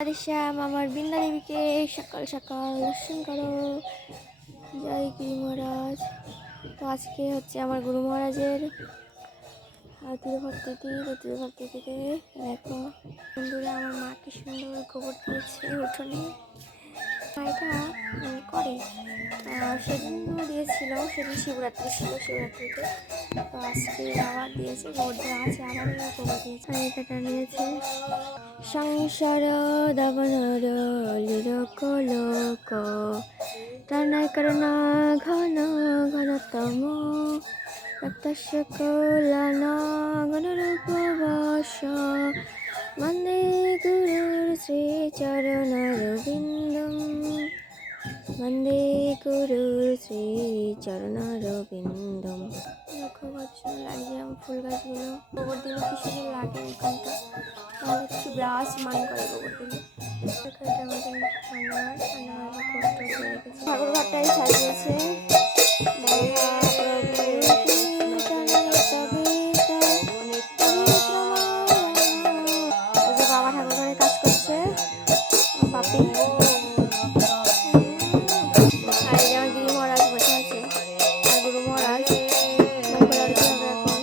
শ্যাম আমার বৃন্দা দেবীকে সকাল সকাল দর্শন করো। জয় গুরু মহারাজ। তো আজকে হচ্ছে আমার গুরু মহারাজের তিরুভক্তিতে দেখো বন্ধুরা, আমার মা কি সুন্দর গোবর দিয়েছে উঠোনে। এটা করে সেদিনও দিয়েছিল, সেদিন শিবরাত্রি ছিল, শিবরাত্রিতে। তো আজকে আবার দিয়েছে, গোবর দেওয়া আছে, আবার গোবর দিয়েছে। এটা নিয়েছে সংসার দাবনর লিরক লোক টানায় করুণা ঘন ঘনতম রক্তস্য কলানা গণরূপ বশ বন্দে গুরুর শ্রীচরণারবিন্দম বন্দে গুরুর শ্রীচরণারবিন্দম। দেখো গাছগুলো লাগিয়ে ফুল গাছগুলো গোবর দিলে কি সুন্দর লাগে। এখানটা তাহলে কিছু ব্রাশ মান করে গোবর দিলে। এখানটা আমাদের ঠাকুর ঘরটাই সাজিয়েছে। বাবা ঠাকুর ঘরে কাজ করছে পাপি। আর এই আমার গিরি মহারাজ বসে আছে, আর গুরু মহারাজ মঙ্গল আরতি হবে এখন।